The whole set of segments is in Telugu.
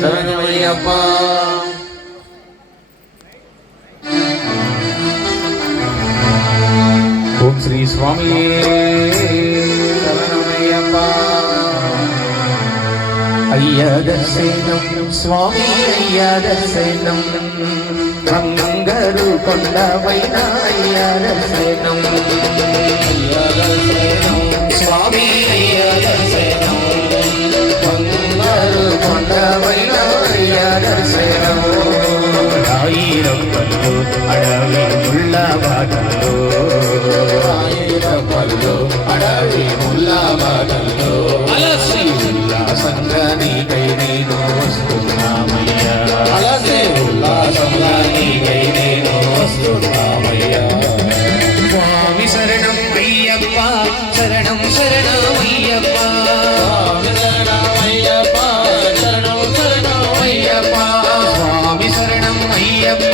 శరణమయ్యప్ప. ఓం శ్రీ స్వామి శరణమయ్యప్ప. అయ్యా దర్శనం స్వామి అయ్యా దర్శనం బంగారు కొండపైన అయ్యా దర్శనం. అయ్యా దర్శనం స్వామి అయ్యా దర్శనం బంగారు కొండపైన అయ్యా దర్శనం. రాయిరప్పలు అడవి ముళ్ళ బాటల్లో రాయిరప్పలు అడవి ముళ్ళ బాటల్లో అలసి ఉల్లాసంగా నీకై నేను వస్తున్నామయ్యా. అలసి ఉల్లాసంగా నీకై నేను వస్తున్నామయ్యా. స్వామి శరణం అయ్యప్ప శరణం శరణమయ్యప్ప. స్వామి శరణమయ్యప్ప శరణం శరణమయ్యప్ప. స్వామి శరణం అయ్యప్ప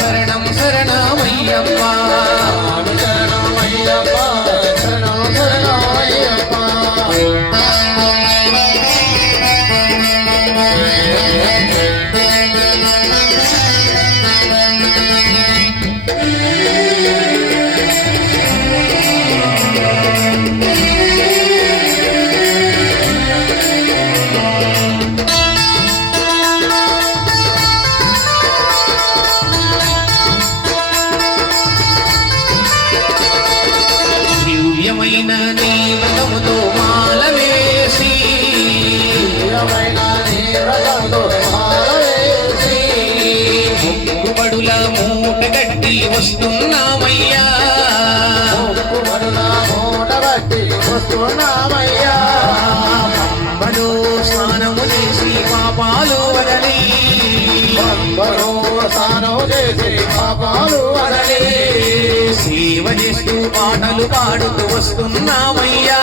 శరణం శరణమయ్యప్ప. స్వామి శరణమయ్యప్ప శరణం శరణమయ్యప్ప. దివ్యమైన నీ వ్రతముతో మాల వేసి మొక్కుబడుల మూట కట్టి వస్తున్నామయ్యా. పంబలో స్నానము చేసి పాపాలు వదలి సేవ చేస్తూ పాటలు పాడుతూ వస్తున్నామయ్యా.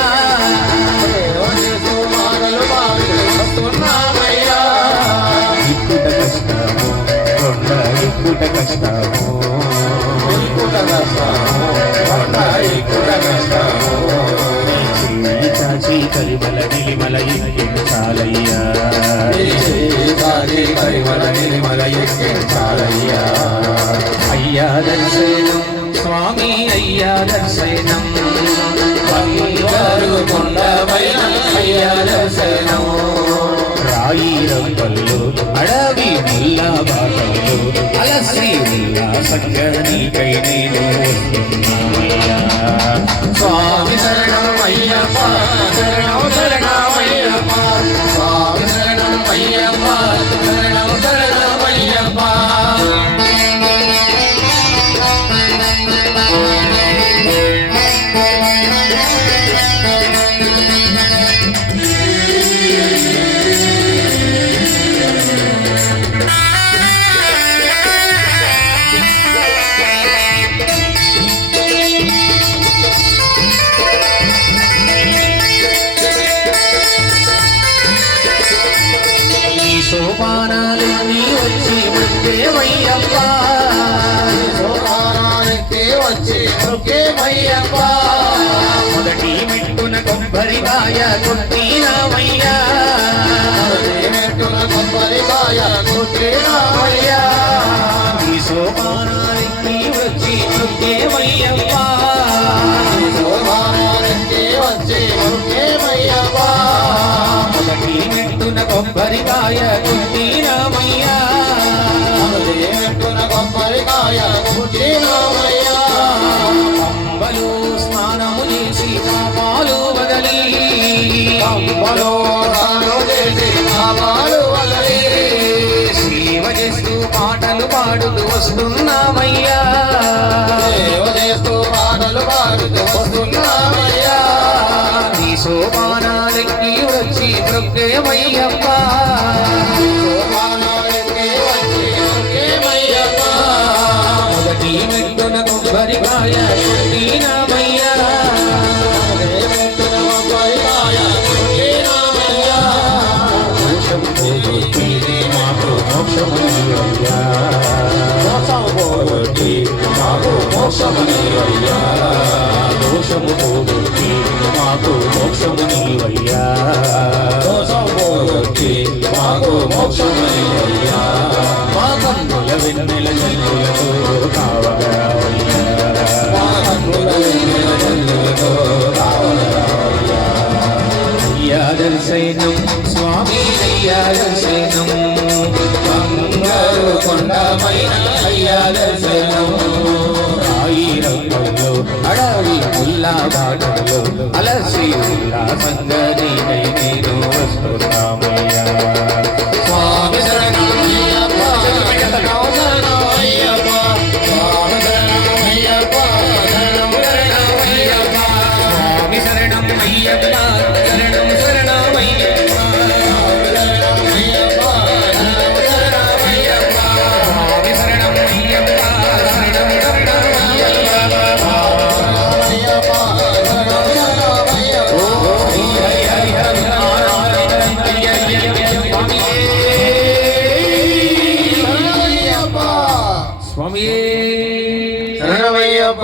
ఎక్కుట కష్టము కొండ ఎక్కుట కష్టము ఎక్కుట కష్టము చాచి కరిమల నిలిమల ఎక్కించాలయ్యా. కరిమల నిలిమల ఎక్కించాలయ్యా. అయ్యా దర్శనం స్వామి అయ్యా దర్శనం బంగారు కొండపైన అయ్యా దర్శనం. రాయిరప్పలు అడవి ముళ్ళ బాటల్లో అలసి ఉల్లాసంగా నీకై నేను వస్తున్నామయ్యా. స్వామి శరణం అయ్యప్ప శరణం శరణమయ్యప్ప. స్వామి శరణం అయ్యప్ప శరణం శరణమయ్యప్ప. సోపానాలన్నీ వచ్చి ముఖ్యమయ్యప్ప. సోపానాలకి వచ్చి ముఖ్యమయ్యప్ప. మొదటి మెట్టున కొబ్బరికాయ కొట్టినామయ్యా. మెట్టున కొబ్బరికాయ కొట్టినామయ్యా. ఈ సోపానాలకి వచ్చి ముఖ్యమయ్యప్ప. సోపానాలకి వచ్చి ముఖ్యమయ్యప్ప. మొదటి మెట్టున కొబ్బరికాయ కొట్టినామయ్యా. కొబ్బరికాయ కొట్టినామయ్యా. పంబలో స్నానము చేసి పాపాలు వదలి పంబలో స్నానము చేసి పాపాలు వదలి సేవ చేస్తూ పాటలు పాడుతూ వస్తున్నామయ్యా. సేవ చేస్తూ పాటలు పాడుతూ వస్తున్నామయ్యా. ఈ సోపానాలకి వచ్చి మృక్కేమయ్యప్ప. మొదటి మెట్టున కొబ్బరికాయ కొట్టినామయ్యా. మోక్షం పోగొట్టి మాకు మోక్షమయ్యా. మోక్షం పోగొట్టి మోక్షమయ్యా మా కన్నుల వెన్నెల జల్లులతో కావగరావయ్యా మా కన్నుల వెన్నెల జల్లులతో కావగరావయ్యా అయ్యా దర్శనం స్వామి అయ్యా దర్శనం బంగారు కొండపైన అయ్యా దర్శనం రాయి రంగంలో అడవి పుల్లా బాటలో అలసి ఉల్లాసంగా నేను వస్తున్నామయ్యా స్వామి శరణమయ్యప్ప శరణమయ్యప్ప స్వామి శరణమయ్యప్ప శరణమయ్యప్ప స్వామి శరణమయ్యప్ప శరణం శరణమయ్యప్ప స్వామి శరణమయ్యప్ప